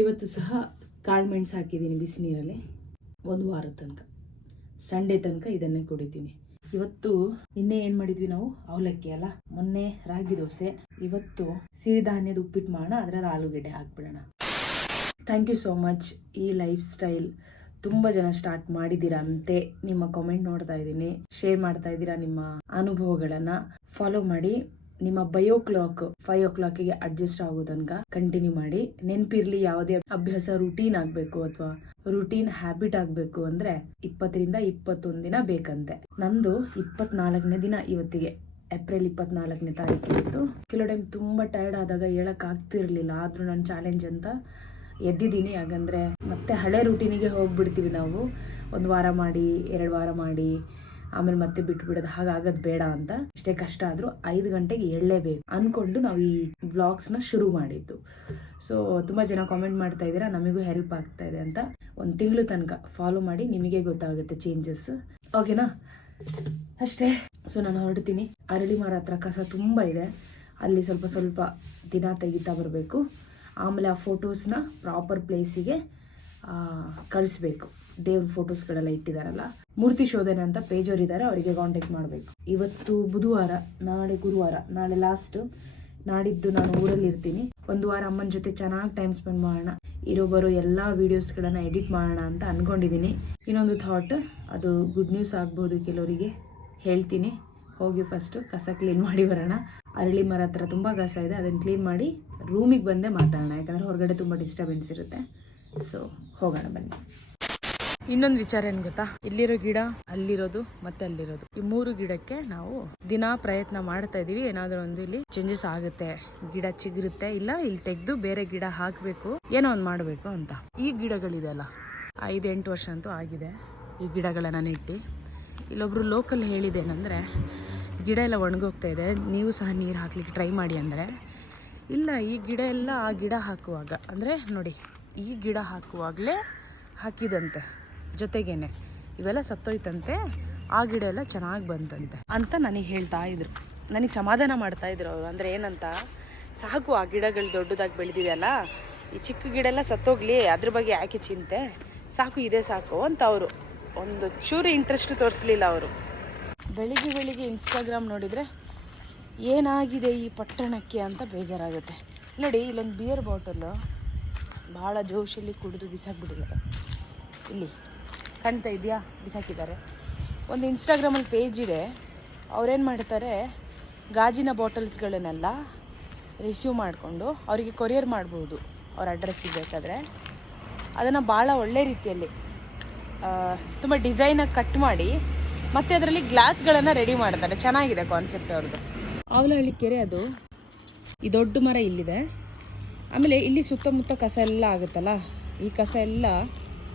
ಇವತ್ತು ಸಹ ಕಾಳು ಮೆಣಸು ಹಾಕಿದ್ದೀನಿ ಬಿಸಿ ನೀರಲ್ಲಿ. ಒಂದು ವಾರದ ತನಕ. ಸಂಡೇ ತನಕ ಇದನ್ನೇ ಕುಡಿತೀನಿ. ಇವತ್ತು ನಿನ್ನೆ ಏನು ಮಾಡಿದ್ವಿ ನಾವು? ಅವಲಕ್ಕಿ ಅಲ್ಲ. ಮೊನ್ನೆ ರಾಗಿ ದೋಸೆ. ಇವತ್ತು ಸಿರಿಧಾನ್ಯದ ಉಪ್ಪಿಟ್ಟು ಮಾಡೋಣ. ಅದರಲ್ಲಿ ಆಲೂಗೆಡ್ಡೆ ಹಾಕ್ಬಿಡೋಣ. ಥ್ಯಾಂಕ್ ಯು ಸೋ ಮಚ್ ಈ ಲೈಫ್ ಸ್ಟೈಲ್ ತುಂಬ ಜನ ಸ್ಟಾರ್ಟ್ ಮಾಡಿದ್ದೀರಾ ಅಂತೆ ನಿಮ್ಮ ಕಾಮೆಂಟ್ ನೋಡ್ತಾ ಇದ್ದೀನಿ. ಶೇರ್ ಮಾಡ್ತಾ ಇದ್ದೀರಾ ನಿಮ್ಮ ಅನುಭವಗಳನ್ನ. ಫಾಲೋ ಮಾಡಿ. ನಿಮ್ಮ ಬಯೋ ಕ್ಲಾಕ್ ಫೈವ್ ಓ ಕ್ಲಾಕಿಗೆ ಅಡ್ಜಸ್ಟ್ ಆಗೋ ತನಕ ಕಂಟಿನ್ಯೂ ಮಾಡಿ. ನೆನಪಿರ್ಲಿ ಯಾವುದೇ ಅಭ್ಯಾಸ ರುಟೀನ್ ಆಗಬೇಕು ಅಥವಾ ರುಟೀನ್ ಹ್ಯಾಬಿಟ್ ಆಗಬೇಕು ಅಂದ್ರೆ ಇಪ್ಪತ್ತರಿಂದ ಇಪ್ಪತ್ತೊಂದು ದಿನ ಬೇಕಂತೆ. ನಂದು ಇಪ್ಪತ್ನಾಲ್ಕನೇ ದಿನ ಇವತ್ತಿಗೆ ಏಪ್ರಿಲ್ ಇಪ್ಪತ್ನಾಲ್ಕನೇ ತಾರೀಕು ಇತ್ತು ಕೆಲವು ಟೈಮ್ ತುಂಬ ಟೈರ್ಡ್ ಆದಾಗ ಹೇಳಕ್ ಆದರೂ ನನ್ನ ಚಾಲೆಂಜ್ ಅಂತ ಎದ್ದಿದ್ದೀನಿ. ಹಾಗಂದರೆ ಮತ್ತೆ ಹಳೆ ರೂಟೀನಿಗೆ ಹೋಗ್ಬಿಡ್ತೀವಿ ನಾವು. ಒಂದು ವಾರ ಮಾಡಿ, ಎರಡು ವಾರ ಮಾಡಿ ಆಮೇಲೆ ಮತ್ತೆ ಬಿಟ್ಬಿಡೋದು. ಹಾಗಾಗದ್ ಬೇಡ ಅಂತ. ಇಷ್ಟೇ ಕಷ್ಟ ಆದ್ರೂ ಐದು ಗಂಟೆಗೆ ಎಳ್ಳೇಬೇಕು ಅನ್ಕೊಂಡು ನಾವು ಈ ವ್ಲಾಗ್ಸ್ನ ಶುರು ಮಾಡಿದ್ದು. ಸೊ ತುಂಬ ಜನ ಕಾಮೆಂಟ್ ಮಾಡ್ತಾ ಇದ್ದೀರಾ, ನಮಗೂ ಹೆಲ್ಪ್ ಆಗ್ತಾ ಇದೆ ಅಂತ. ಒಂದು ತಿಂಗಳು ತನಕ ಫಾಲೋ ಮಾಡಿ ನಿಮಗೆ ಗೊತ್ತಾಗುತ್ತೆ ಚೇಂಜಸ್ ಓಕೆನಾ ಅಷ್ಟೇ. ಸೊ ನಾನು ಹೊರಡ್ತೀನಿ. ಅರಳಿ ಮರ ಹತ್ರ ಕಸ ತುಂಬ ಇದೆ. ಅಲ್ಲಿ ಸ್ವಲ್ಪ ಸ್ವಲ್ಪ ದಿನ ತೆಗಿತಾ ಬರಬೇಕು. ಆಮೇಲೆ ಆ ಫೋಟೋಸ್ನ ಪ್ರಾಪರ್ ಪ್ಲೇಸಿಗೆ ಕಳಿಸ್ಬೇಕು. ದೇವ್ರ ಫೋಟೋಸ್ಗಳೆಲ್ಲ ಇಟ್ಟಿದಾರಲ್ಲ, ಮೂರ್ತಿ ಶೋಧನೆ ಅಂತ ಪೇಜ್ ಇದ್ದಾರೆ ಅವರಿಗೆ ಕಾಂಟ್ಯಾಕ್ಟ್ ಮಾಡಬೇಕು. ಇವತ್ತು ಬುಧವಾರ, ನಾಳೆ ಗುರುವಾರ, ನಾಳೆ ಲಾಸ್ಟ್ ನಾಡಿದ್ದು ನಾನು ಊರಲ್ಲಿ ಇರ್ತೀನಿ. ಒಂದು ವಾರ ಅಮ್ಮನ ಜೊತೆ ಚೆನ್ನಾಗಿ ಟೈಮ್ ಸ್ಪೆಂಡ್ ಮಾಡೋಣ. ಇರೋ ಬರೋ ಎಲ್ಲ ವೀಡಿಯೋಸ್ಗಳನ್ನು ಎಡಿಟ್ ಮಾಡೋಣ ಅಂತ ಅನ್ಕೊಂಡಿದ್ದೀನಿ ಇನ್ನೊಂದು ಥಾಟ್ ಅದು ಗುಡ್ ನ್ಯೂಸ್ ಆಗ್ಬೋದು ಕೆಲವರಿಗೆ, ಹೇಳ್ತೀನಿ. ಹೋಗಿ ಫಸ್ಟು ಕಸ ಕ್ಲೀನ್ ಮಾಡಿ ಬರೋಣ. ಅರಳಿ ಮರ ಹತ್ರ ತುಂಬ ಕಸ ಇದೆ, ಅದನ್ನು ಕ್ಲೀನ್ ಮಾಡಿ ರೂಮಿಗೆ ಬಂದೇ ಮಾತಾಡೋಣ. ಯಾಕಂದರೆ ಹೊರಗಡೆ ತುಂಬ ಡಿಸ್ಟರ್ಬೆನ್ಸ್ ಇರುತ್ತೆ. ಸೊ ಹೋಗೋಣ ಬನ್ನಿ. ಇನ್ನೊಂದು ವಿಚಾರ ಏನ್ ಗೊತ್ತಾ? ಇಲ್ಲಿರೋ ಗಿಡ, ಅಲ್ಲಿರೋದು ಮತ್ತೆ ಅಲ್ಲಿರೋದು. ಈ ಮೂರು ಗಿಡಕ್ಕೆ ನಾವು ದಿನಾ ಪ್ರಯತ್ನ ಮಾಡ್ತಾ ಇದೀವಿ. ಏನಾದ್ರೂ ಒಂದು ಇಲ್ಲಿ ಚೇಂಜಸ್ ಆಗುತ್ತೆ. ಗಿಡ ಚಿಗುರುತ್ತೆ. ಇಲ್ಲ, ಇಲ್ಲಿ ತೆಗೆದು ಬೇರೆ ಗಿಡ ಹಾಕಬೇಕು. ಏನೋ ಒಂದು ಮಾಡಬೇಕು ಅಂತ. ಈ ಗಿಡಗಳಿದೆಯಲ್ಲ ಐದು ಎಂಟು ವರ್ಷ ಅಂತೂ ಆಗಿದೆ ಈ ಗಿಡಗಳನ್ನ ನೆಟ್ಟಿ ಇಲ್ಲೊಬ್ರು ಲೋಕಲ್ ಹೇಳಿದ್ದೇನೆಂದರೆ ಗಿಡ ಎಲ್ಲ ಒಣಗೋಗ್ತಾ ಇದೆ. ನೀವು ಸಹ ನೀರು ಹಾಕ್ಲಿಕ್ಕೆ ಟ್ರೈ ಮಾಡಿ ಅಂದರೆ. ಇಲ್ಲ, ಈ ಗಿಡ ಎಲ್ಲ ಆ ಗಿಡ ಹಾಕುವಾಗ, ಅಂದರೆ ನೋಡಿ, ಈ ಗಿಡ ಹಾಕುವಾಗಲೇ ಹಾಕಿದಂತೆ. ಜೊತೆಗೇನೆ. ಇವೆಲ್ಲ ಸತ್ತೋಯ್ತಂತೆ. ಆ ಗಿಡ ಎಲ್ಲ ಚೆನ್ನಾಗಿ ಬಂತಂತೆ. ಅಂತ ನನಗೆ ಹೇಳ್ತಾ ಇದ್ರು. ನನಗೆ ಸಮಾಧಾನ ಮಾಡ್ತಾ ಇದ್ರು ಅವರು. ಅಂದರೆ ಏನಂತ? ಸಾಕು ಆ ಗಿಡಗಳು ದೊಡ್ಡದಾಗಿ ಬೆಳೆದಿದೆಯಲ್ಲ? ಈ ಚಿಕ್ಕ ಗಿಡ ಎಲ್ಲ ಸತ್ತೋಗ್ಲಿ, ಅದ್ರ ಬಗ್ಗೆ ಯಾಕೆ ಚಿಂತೆ? ಸಾಕು, ಇದೇ ಸಾಕು ಅಂತ ಅವರು. ಒಂದು ಚೂರು ಇಂಟ್ರೆಸ್ಟ್ ತೋರಿಸ್ಲಿಲ್ಲ ಅವರು. ಬೆಳಿಗ್ಗೆ ಬೆಳಿಗ್ಗೆ ಇನ್ಸ್ಟಾಗ್ರಾಮ್ ನೋಡಿದರೆ, ಏನಾಗಿದೆ ಈ ಪಟ್ಟಣಕ್ಕೆ ಅಂತ ಬೇಜಾರಾಗುತ್ತೆ. ನೋಡಿ, ಇಲ್ಲೊಂದು ಬಿಯರ್ ಬಾಟಲು ಭಾಳ ಜೋಶಲ್ಲಿ ಕುಡಿದು ಬಿಸಾಕ್ಬಿಟ್ಟಿದ್ದಾರೆ. ಇಲ್ಲಿ. ಕಾಣ್ತಾ ಇದೆಯಾ? ಬಿಸಾಕಿದ್ದಾರೆ. ಒಂದು ಇನ್ಸ್ಟಾಗ್ರಾಮಲ್ಲಿ ಪೇಜ್ ಇದೆ. ಅವ್ರೇನು ಮಾಡ್ತಾರೆ? ಗಾಜಿನ ಬಾಟಲ್ಸ್ಗಳನ್ನೆಲ್ಲ ರಿಸೀವ್ ಮಾಡಿಕೊಂಡು ಅವರಿಗೆ ಕೊರಿಯರ್ ಮಾಡ್ಬೋದು. ಅವ್ರ ಅಡ್ರೆಸ್ಸಿಗೆ ಬೇಕಾದರೆ. ಅದನ್ನು ಭಾಳ ಒಳ್ಳೆ ರೀತಿಯಲ್ಲಿ ತುಂಬ ಡಿಸೈನಾಗಿ ಕಟ್ ಮಾಡಿ, ಮತ್ತೆ ಅದರಲ್ಲಿ ಗ್ಲಾಸ್ಗಳನ್ನು ರೆಡಿ ಮಾಡ್ತಾರೆ. ಚೆನ್ನಾಗಿದೆ ಕಾನ್ಸೆಪ್ಟ್ ಅವ್ರದ್ದು ಅವಲಹಳ್ಳಿ ಕೆರೆ ಅದು. ಈ ದೊಡ್ಡ ಮರ ಇಲ್ಲಿದೆ. ಆಮೇಲೆ ಇಲ್ಲಿ ಸುತ್ತಮುತ್ತ ಕಸ ಎಲ್ಲ ಆಗುತ್ತಲ್ಲ? ಈ ಕಸ ಎಲ್ಲ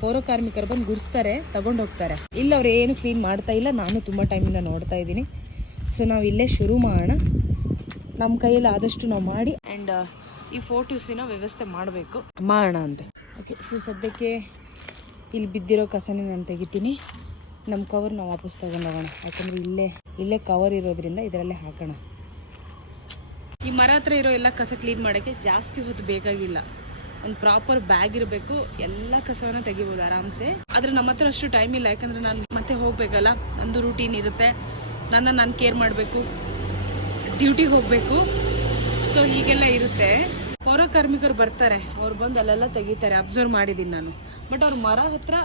ಪೌರ ಕಾರ್ಮಿಕರು ಬಂದು ಗುಡಿಸ್ತಾರೆ ತಗೊಂಡು ಹೋಗ್ತಾರೆ. ಇಲ್ಲ, ಅವ್ರು ಏನು ಕ್ಲೀನ್ ಮಾಡ್ತಾ ಇಲ್ಲ, ನಾನು ತುಂಬ ಟೈಮಿಂದ ನೋಡ್ತಾ ಇದ್ದೀನಿ. ಸೊ ನಾವು ಇಲ್ಲೇ ಶುರು ಮಾಡೋಣ. ನಮ್ಮ ಕೈಯಲ್ಲಿ ಆದಷ್ಟು ನಾವು ಮಾಡಿ ಆ್ಯಂಡ್ ಈ ಫೋಟೋಸಿನ ವ್ಯವಸ್ಥೆ ಮಾಡಬೇಕು. ಮಾಡೋಣ ಅಂತ. ಓಕೆ ಸೊ ಸದ್ಯಕ್ಕೆ ಇಲ್ಲಿ ಬಿದ್ದಿರೋ ಕಸನೇ ನಾನು ತೆಗಿತೀನಿ. ನಮ್ಮ ಕವರ್ ನಾವು ವಾಪಸ್ ತಗೊಂಡು ಹೋಗೋಣ. ಯಾಕಂದರೆ ಇಲ್ಲೇ ಇಲ್ಲೇ ಕವರ್ ಇರೋದ್ರಿಂದ ಇದರಲ್ಲೇ ಹಾಕೋಣ. ಈ ಮರ ಹತ್ರ ಇರೋ ಎಲ್ಲ ಕಸ ಕ್ಲೀನ್ ಮಾಡೋಕ್ಕೆ ಜಾಸ್ತಿ ಹೊತ್ತು ಬೇಕಾಗಿಲ್ಲ. ಒಂದು ಪ್ರಾಪರ್ ಬ್ಯಾಗ್ ಇರಬೇಕು. ಎಲ್ಲ ಕಸವನ್ನು ತೆಗಿಬೋದು ಆರಾಮ್ಸೆ. ಆದರೆ ನಮ್ಮ ಹತ್ರ ಅಷ್ಟು ಟೈಮ್ ಇಲ್ಲ. ಯಾಕಂದರೆ ನಾನು ಮತ್ತೆ ಹೋಗಬೇಕಲ್ಲ? ನಂದು ರೂಟೀನ್ ಇರುತ್ತೆ. ನನ್ನ ನಾನು ಕೇರ್ ಮಾಡಬೇಕು. ಡ್ಯೂಟಿಗೆ ಹೋಗಬೇಕು. ಸೊ ಹೀಗೆಲ್ಲ ಇರುತ್ತೆ. ಪೌರ ಕಾರ್ಮಿಕರು ಬರ್ತಾರೆ. ಅವ್ರು ಬಂದು ಅಲ್ಲೆಲ್ಲ ತೆಗಿತಾರೆ. ಅಬ್ಸರ್ವ್ ಮಾಡಿದ್ದೀನಿ ನಾನು. ಬಟ್ ಅವ್ರ ಮರ ಹತ್ರ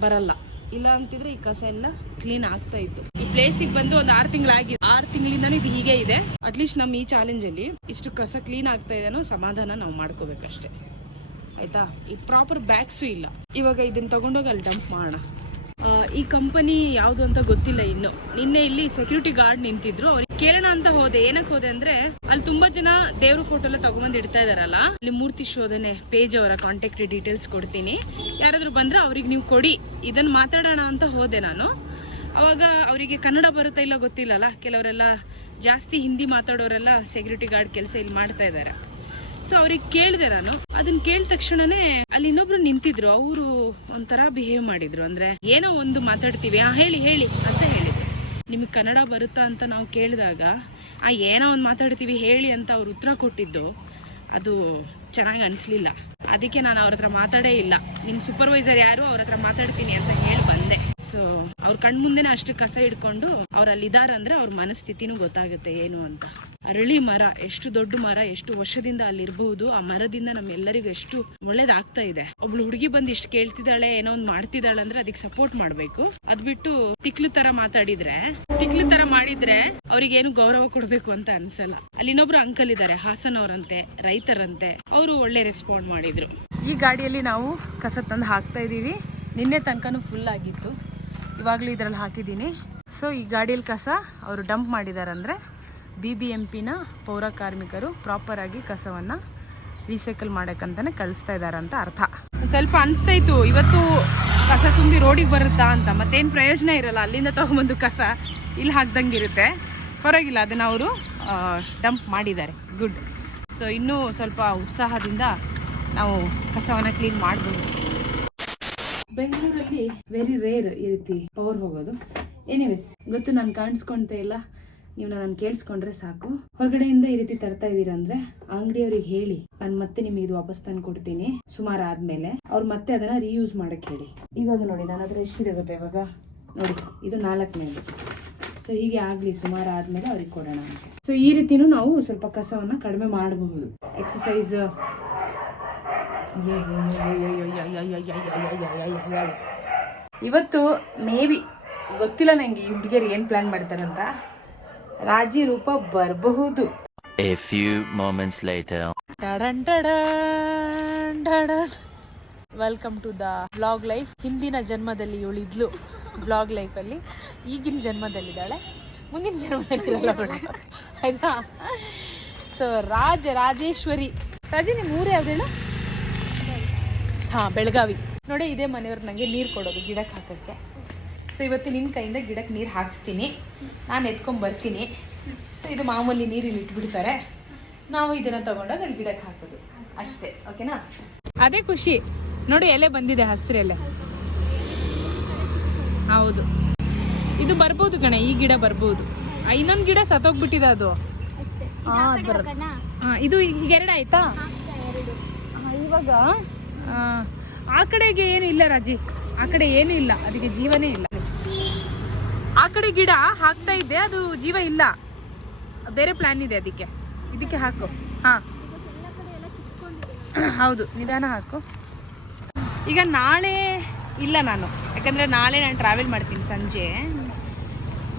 ಬರಲ್ಲ. ಇಲ್ಲ ಅಂತಿದ್ರೆ ಈ ಕಸ ಎಲ್ಲ ಕ್ಲೀನ್ ಆಗ್ತಾ ಇತ್ತು. ಈ ಪ್ಲೇಸಿಗೆ ಬಂದು ಒಂದು ಆರು ತಿಂಗಳಾಗಿದೆ ಆರು ತಿಂಗಳಿಂದಾನು ಇದು ಹೀಗೆ ಇದೆ. ಅಟ್ಲೀಸ್ಟ್ ನಮ್ಮ ಈ ಚಾಲೆಂಜ್ ಅಲ್ಲಿ ಇಷ್ಟು ಕಸ ಕ್ಲೀನ್ ಆಗ್ತಾ ಇದೆ ಅನ್ನೋ ಸಮಾಧಾನ ನಾವು ಮಾಡ್ಕೋಬೇಕಷ್ಟೇ. ಆಯ್ತಾ? ಈ ಪ್ರಾಪರ್ ಬ್ಯಾಗ್ಸು ಇಲ್ಲ. ಇವಾಗ ಇದನ್ನ ತಗೊಂಡೋಗಿ ಅಲ್ಲಿ ಡಂಪ್ ಮಾಡೋಣ. ಈ ಕಂಪನಿ ಯಾವುದು ಅಂತ ಗೊತ್ತಿಲ್ಲ ಇನ್ನು. ನಿನ್ನೆ ಇಲ್ಲಿ ಸೆಕ್ಯೂರಿಟಿ ಗಾರ್ಡ್ ನಿಂತಿದ್ರು. ಅವ್ರಿಗೆ ಕೇಳೋಣ ಅಂತ ಹೋದೆ. ಏನಕ್ಕೆ ಹೋದೆ ಅಂದ್ರೆ, ಅಲ್ಲಿ ತುಂಬಾ ಜನ ದೇವ್ರ ಫೋಟೋ ಎಲ್ಲ ತಗೊಂಡ್ ಇಡ್ತಾ ಇದಾರಲ್ಲ? ಇಲ್ಲಿ ಮೂರ್ತಿ ಶೋಧನೆ ಪೇಜ್ ಅವರ ಕಾಂಟ್ಯಾಕ್ಟ್ ಡೀಟೇಲ್ಸ್ ಕೊಡ್ತೀನಿ. ಯಾರಾದ್ರೂ ಬಂದ್ರೆ ಅವ್ರಿಗೆ ನೀವು ಕೊಡಿ. ಇದನ್ನ ಮಾತಾಡೋಣ ಅಂತ ಹೋದೆ ನಾನು. ಅವಾಗ ಅವರಿಗೆ ಕನ್ನಡ ಬರುತ್ತಾ ಇಲ್ಲ ಗೊತ್ತಿಲ್ಲಲ್ಲ? ಕೆಲವರೆಲ್ಲ ಜಾಸ್ತಿ ಹಿಂದಿ ಮಾತಾಡೋರೆಲ್ಲ ಸೆಕ್ಯೂರಿಟಿ ಗಾರ್ಡ್ ಕೆಲಸ ಇಲ್ಲಿ ಮಾಡ್ತಾ ಇದ್ದಾರೆ ಸೊ ಅವ್ರಿಗೆ ಕೇಳಿದೆ ನಾನು. ಅದನ್ನ ಕೇಳಿದ ತಕ್ಷಣನೇ ಅಲ್ಲಿ ಇನ್ನೊಬ್ರು ನಿಂತಿದ್ರು. ಅವರು ಒಂಥರ ಬಿಹೇವ್ ಮಾಡಿದ್ರು. ಅಂದ್ರೆ ಏನೋ ಒಂದು ಮಾತಾಡ್ತೀವಿ. ಆ, ಹೇಳಿ ಹೇಳಿ ಅಂತ ಹೇಳಿದ್ರು. ನಿಮಗೆ ಕನ್ನಡ ಬರುತ್ತಾ ಅಂತ ನಾವು ಕೇಳಿದಾಗ, ಆ, ಏನೋ ಒಂದು ಮಾತಾಡ್ತೀವಿ, ಹೇಳಿ ಅಂತ ಅವ್ರು ಉತ್ತರ ಕೊಟ್ಟಿದ್ದು, ಅದು ಚೆನ್ನಾಗಿ ಅನಿಸ್ಲಿಲ್ಲ. ಅದಕ್ಕೆ ನಾನು ಅವ್ರ ಹತ್ರ ಮಾತಾಡೇ ಇಲ್ಲ. ನಿಮ್ಮ ಸೂಪರ್ವೈಸರ್ ಯಾರು, ಅವ್ರ ಹತ್ರ ಮಾತಾಡ್ತೀನಿ ಅಂತ ಹೇಳಿ ಬಂದೆ. ಸೊ ಅವ್ರ ಕಣ್ ಮುಂದೆನೇ ಅಷ್ಟು ಕಸ ಹಿಡ್ಕೊಂಡು ಅವ್ರು ಅಂದ್ರೆ ಅವ್ರ ಮನಸ್ಥಿತಿನೂ ಗೊತ್ತಾಗುತ್ತೆ ಏನು ಅಂತ. ಅರಳಿ ಮರ, ಎಷ್ಟು ದೊಡ್ಡ ಮರ, ಎಷ್ಟು ವರ್ಷದಿಂದ ಅಲ್ಲಿರ್ಬಹುದು ಆ ಮರದಿಂದ ನಮ್ಮೆಲ್ಲರಿಗೂ ಎಷ್ಟು ಒಳ್ಳೇದಾಗ್ತಾ ಇದೆ. ಒಬ್ಳು ಹುಡುಗಿ ಬಂದು ಇಷ್ಟು ಕೇಳ್ತಿದ್ದಾಳೆ, ಏನೋ ಒಂದು ಮಾಡ್ತಿದ್ದಾಳೆ ಅಂದ್ರೆ ಅದಕ್ಕೆ ಸಪೋರ್ಟ್ ಮಾಡ್ಬೇಕು. ಅದ್ ಬಿಟ್ಟು ತಿಕ್ಲು ತರ ಮಾತಾಡಿದ್ರೆ, ತಿಕ್ಲು ತರ ಮಾಡಿದ್ರೆ ಅವ್ರಿಗೇನು ಗೌರವ ಕೊಡ್ಬೇಕು ಅಂತ ಅನ್ಸಲ್ಲ. ಅಲ್ಲಿ ಇನ್ನೊಬ್ರು ಅಂಕಲ್ ಇದ್ದಾರೆ ಹಾಸನ್ ಅವರಂತೆ, ರೈತರಂತೆ, ಅವರು ಒಳ್ಳೆ ರೆಸ್ಪಾಂಡ್ ಮಾಡಿದ್ರು. ಈ ಗಾಡಿಯಲ್ಲಿ ನಾವು ಕಸ ತಂದು ಹಾಕ್ತಾ ಇದೀವಿ ನಿನ್ನೆ ತನಕನೂ ಫುಲ್ ಆಗಿತ್ತು. ಇವಾಗಲೂ ಇದರಲ್ಲಿ ಹಾಕಿದ್ದೀನಿ. ಸೊ ಈ ಗಾಡಿಯಲ್ಲಿ ಕಸ ಅವರು ಡಂಪ್ ಮಾಡಿದಾರಂದ್ರೆ ಬಿ ಬಿ ಎಂ ಪಿನ ಪೌರ ಕಾರ್ಮಿಕರು ಪ್ರಾಪರ್ ಆಗಿ ಕಸವನ್ನು ರೀಸೈಕಲ್ ಮಾಡೋಕ್ಕಂತಾನೆ ಕಳಿಸ್ತಾ ಇದ್ದಾರೆ ಅಂತ ಅರ್ಥ. ಸ್ವಲ್ಪ ಅನಿಸ್ತಾ ಇತ್ತು, ಇವತ್ತು ಕಸ ತುಂಬಿ ರೋಡಿಗೆ ಬರುತ್ತಾ ಅಂತ, ಮತ್ತೇನು ಪ್ರಯೋಜನ ಇರಲ್ಲ, ಅಲ್ಲಿಂದ ತಗೊಂಬಂದು ಕಸ ಇಲ್ಲಿ ಹಾಕ್ದಂಗಿರುತ್ತೆ. ಪರವಾಗಿಲ್ಲ, ಅದನ್ನು ಅವರು ಡಂಪ್ ಮಾಡಿದ್ದಾರೆ. ಗುಡ್ ಸೊ ಇನ್ನೂ ಸ್ವಲ್ಪ ಉತ್ಸಾಹದಿಂದ ನಾವು ಕಸವನ್ನು ಕ್ಲೀನ್ ಮಾಡ್ಬೋದು. ಬೆಂಗಳೂರಲ್ಲಿ ವೆರಿ ರೇರ್ ಈ ರೀತಿ ಪವರ್ ಹೋಗೋದು. ಎನಿವೇಸ್ ಗೊತ್ತು ನಾನು ಕಾಣಿಸ್ಕೊಂತ ಇಲ್ಲ. ನೀವು ನಾನು ಕೇಳಿಸ್ಕೊಂಡ್ರೆ ಸಾಕು. ಹೊರಗಡೆಯಿಂದ ಈ ರೀತಿ ತರ್ತಾ ಇದ್ದೀರಾ ಅಂದ್ರೆ ಅಂಗಡಿಯವ್ರಿಗೆ ಹೇಳಿ. ನಾನು ಮತ್ತೆ ನಿಮಗೆ ಇದು ವಾಪಸ್ ತಂದು ಕೊಡ್ತೀನಿ. ಸುಮಾರು ಆದ್ಮೇಲೆ ಅವ್ರು ಮತ್ತೆ ಅದನ್ನ ರೀಯೂಸ್ ಮಾಡಕ್ ಹೇಳಿ. ಇವಾಗ ನೋಡಿ ನನ್ನ ಹತ್ರ ಎಷ್ಟಿದೆ ಇವಾಗ? ನೋಡಿ, ಇದು ನಾಲ್ಕನೇದು ಸೊ ಹೀಗೆ ಆಗ್ಲಿ, ಸುಮಾರು ಆದ್ಮೇಲೆ ಅವ್ರಿಗೆ ಕೊಡೋಣ ಸೊ ಈ ರೀತಿನೂ ನಾವು ಸ್ವಲ್ಪ ಕಸವನ್ನ ಕಡಿಮೆ ಮಾಡಬಹುದು. ಎಕ್ಸಸೈಸ್ ಇವತ್ತು ಮೇ ಬಿ ಗೊತ್ತಿಲ್ಲ ನಂಗೆ ಈ ಹುಡುಗಿಯರು ಏನು ಪ್ಲಾನ್ ಮಾಡ್ತಾರಂತ. ರಾಜಿ ರೂಪ ಬರಬಹುದು. A few moments later. Welcome to the blog life ಹಿಂದಿನ ಜನ್ಮದಲ್ಲಿ ಇವಳಿದ್ಲು ಬ್ಲಾಗ್ ಲೈಫಲ್ಲಿ ಈಗಿನ ಜನ್ಮದಲ್ಲಿದ್ದಾಳೆ. ಮುಂದಿನ ಜನ್ಮದಲ್ಲಿ ಇರಲ್ಲ ಬಿಡು. ಆಯ್ತಾ? ಸೊ ರಾಜ ರಾಜೇಶ್ವರಿ. ರಾಜಿ ನಿಮ್ಮ ಊರು ಯಾವ್ದೇಳು? ಹಾ ಹಾಂ ಬೆಳಗಾವಿ. ನೋಡಿ ಇದೇ ಮನೆಯವ್ರು ನನಗೆ ನೀರು ಕೊಡೋದು ಗಿಡಕ್ಕೆ ಹಾಕೋಕ್ಕೆ. ಸೊ ಇವತ್ತು ನಿನ್ನ ಕೈಯಿಂದ ಗಿಡಕ್ಕೆ ನೀರು ಹಾಕಿಸ್ತೀನಿ. ನಾನು ಎತ್ಕೊಂಡ್ ಬರ್ತೀನಿ. ಸೊ ಇದು ಮಾಮೂಲಿ ನೀರು ಇಲ್ಲಿ ಇಟ್ಬಿಡ್ತಾರೆ. ನಾವು ಇದನ್ನು ತಗೊಂಡಾಗ ಅಲ್ಲಿ ಗಿಡಕ್ಕೆ ಹಾಕೋದು. ಅಷ್ಟೇ ಓಕೆನಾ? ಅದೇ ಖುಷಿ. ನೋಡಿ ಎಲೆ ಬಂದಿದೆ ಹಸಿರು ಎಲೆ. ಹೌದು. ಇದು ಬರ್ಬೋದು ಕಣೆ ಈ ಗಿಡ ಬರ್ಬೋದು. ಇನ್ನೊಂದು ಗಿಡ ಸತ್ತೋಗ್ಬಿಟ್ಟಿದೆ ಅದು. ಇದು ಈಗ ಎರಡು ಆಯ್ತಾ? ಇವಾಗ? ಆ ಕಡೆಗೆ ಏನು ಇಲ್ಲ ರಾಜಿ. ಆ ಕಡೆ ಏನೂ ಇಲ್ಲ. ಅದಕ್ಕೆ ಜೀವನೇ ಇಲ್ಲ. ಆ ಕಡೆ ಗಿಡ ಹಾಕ್ತಾ ಇದ್ದೆ ಅದು ಜೀವ ಇಲ್ಲ. ಬೇರೆ ಪ್ಲ್ಯಾನ್ ಇದೆ ಅದಕ್ಕೆ. ಇದಕ್ಕೆ ಹಾಕು. ಹಾಂ. ಹೌದು ನಿಧಾನ ಹಾಕು. ಈಗ ನಾಳೆ ಇಲ್ಲ ನಾನು. ಯಾಕಂದರೆ ನಾಳೆ ನಾನು ಟ್ರಾವೆಲ್ ಮಾಡ್ತೀನಿ ಸಂಜೆ.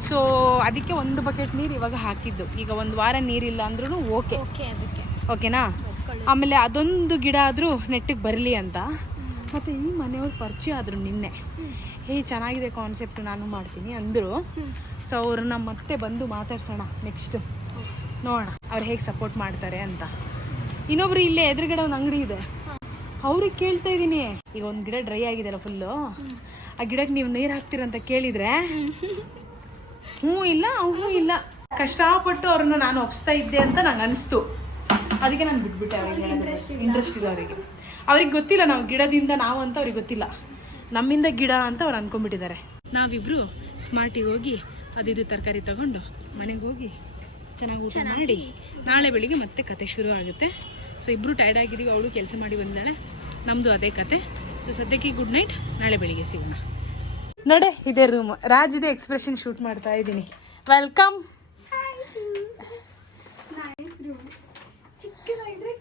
ಸೊ ಅದಕ್ಕೆ ಒಂದು ಬಕೆಟ್ ನೀರು ಇವಾಗ ಹಾಕಿದ್ದು. ಈಗ ಒಂದು ವಾರ ನೀರಿಲ್ಲ ಅಂದ್ರೂ ಓಕೆ ಓಕೆ ಅದಕ್ಕೆ. ಓಕೆನಾ ಆಮೇಲೆ ಅದೊಂದು ಗಿಡ ಆದರೂ ನೆಟ್ಟಿಗೆ ಬರಲಿ ಅಂತ. ಮತ್ತು ಈ ಮನೆಯವ್ರು ಪರಿಚಯ ಆದರು ನಿನ್ನೆ. ಹೇ ಚೆನ್ನಾಗಿದೆ ಕಾನ್ಸೆಪ್ಟ್ ನಾನು ಮಾಡ್ತೀನಿ ಅಂದರು. ಸೊ ಅವ್ರನ್ನ ಮತ್ತೆ ಬಂದು ಮಾತಾಡ್ಸೋಣ ನೆಕ್ಸ್ಟು ನೋಡೋಣ ಅವ್ರು ಹೇಗೆ ಸಪೋರ್ಟ್ ಮಾಡ್ತಾರೆ ಅಂತ. ಇನ್ನೊಬ್ರು ಇಲ್ಲೇ ಎದುರುಗಡೆ ಒಂದು ಅಂಗಡಿ ಇದೆ. ಅವ್ರಿಗೆ ಕೇಳ್ತಾ ಇದ್ದೀನಿ ಈಗ ಒಂದು ಗಿಡ ಡ್ರೈ ಆಗಿದೆಲ್ಲ ಫುಲ್ಲು ಆ ಗಿಡಕ್ಕೆ ನೀವು ನೀರು ಹಾಕ್ತೀರಂತ ಕೇಳಿದರೆ ಹ್ಞೂ ಇಲ್ಲ ಹ್ಞೂ ಇಲ್ಲ. ಕಷ್ಟಪಟ್ಟು ಅವ್ರನ್ನ ನಾನು ಒಪ್ಸ್ತಾ ಇದ್ದೆ ಅಂತ ನಂಗೆ ಅನಿಸ್ತು. ಅದಕ್ಕೆ ನಾನು ಬಿಟ್ಬಿಟ್ಟೆ ಅವರಿಗೆ. ಇಂಟ್ರೆಸ್ಟ್ ಇಲ್ಲ ಅವರಿಗೆ. ಅವ್ರಿಗೆ ಗೊತ್ತಿಲ್ಲ ನಾವು ಗಿಡದಿಂದ ನಾವು ಅಂತ ಅವ್ರಿಗೆ ಗೊತ್ತಿಲ್ಲ. ನಮ್ಮಿಂದ ಗಿಡ ಅಂತ ಅವ್ರು ಅನ್ಕೊಂಡ್ಬಿಟ್ಟಿದ್ದಾರೆ. ನಾವಿಬ್ರು ಸ್ಮಾರ್ಟಿಗೆ ಹೋಗಿ ಅದಿದು ತರಕಾರಿ ತಗೊಂಡು ಮನೆಗೆ ಹೋಗಿ ಚೆನ್ನಾಗಿ ಊಟ ಮಾಡಿ ನಾಳೆ ಬೆಳಿಗ್ಗೆ ಮತ್ತೆ ಕತೆ ಶುರು ಆಗುತ್ತೆ. ಸೊ ಇಬ್ರು ಟೈರ್ಡ್ ಆಗಿದ್ದೀವಿ ಅವಳು ಕೆಲಸ ಮಾಡಿ ಬಂದಾಳೆ. ನಮ್ಮದು ಅದೇ ಕತೆ. ಸೊ ಸದ್ಯಕ್ಕೆ ಗುಡ್ ನೈಟ್ ನಾಳೆ ಬೆಳಿಗ್ಗೆ ಸಿಗೋಣ. ನಡೆ ಇದೇ ರೂಮ್ ರಾಜ್ ಇದೆ ಎಕ್ಸ್ಪ್ರೆಷನ್ ಶೂಟ್ ಮಾಡ್ತಾ ಇದ್ದೀನಿ. ವೆಲ್ಕಮ್ ನೈಸ್ ರೂಮ್ ಚಿಕ್ಕದಾಗಿದ್ರೆ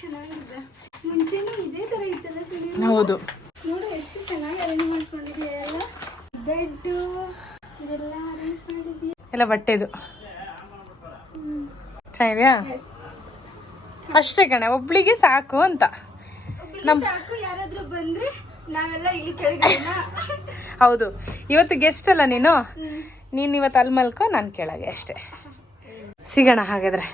ಚೆನ್ನಾಗಿದೆ ಮುಂಚೆನೂ ಇದೇ ತರ ಇತ್ತಲ್ಲ ಸರಿ ಹೌದು. ನೋಡು ಎಷ್ಟು ಚೆನ್ನಾಗಿ ಅರೇಂಜ್ ಮಾಡ್ಕೊಂಡಿದೀಯ ಎಲ್ಲ. ಬೆಡ್ ಇದೆಲ್ಲ ಅರೇಂಜ್ ಮಾಡಿದೀಯ ಎಲ್ಲ ಬಟ್ಟೆದು. ಚೆನ್ನಾಗಿದೆಯಾ? ಅಷ್ಟೇ ಕಣೆ ಒಬ್ಳಿಗೆ ಸಾಕು ಅಂತ. ನಮ್ ಸಾಕು ಯಾರಾದ್ರೂ ಬಂದ್ರೆ ನಾವೆಲ್ಲ ಇಲ್ಲಿ ಕೆಳಗೆ ಹೌದು. ಇವತ್ತು ಗೆಸ್ಟ್ ಅಲ್ಲ ನೀನು? ನೀನು ಇವತ್ತು ಅಲ್ಲಿ ಮಲ್ಕೋ ನಾನು ಕೆಳಗೆ ಅಷ್ಟೇ. ಸಿಗೋಣ ಹಾಗಾದ್ರೆ.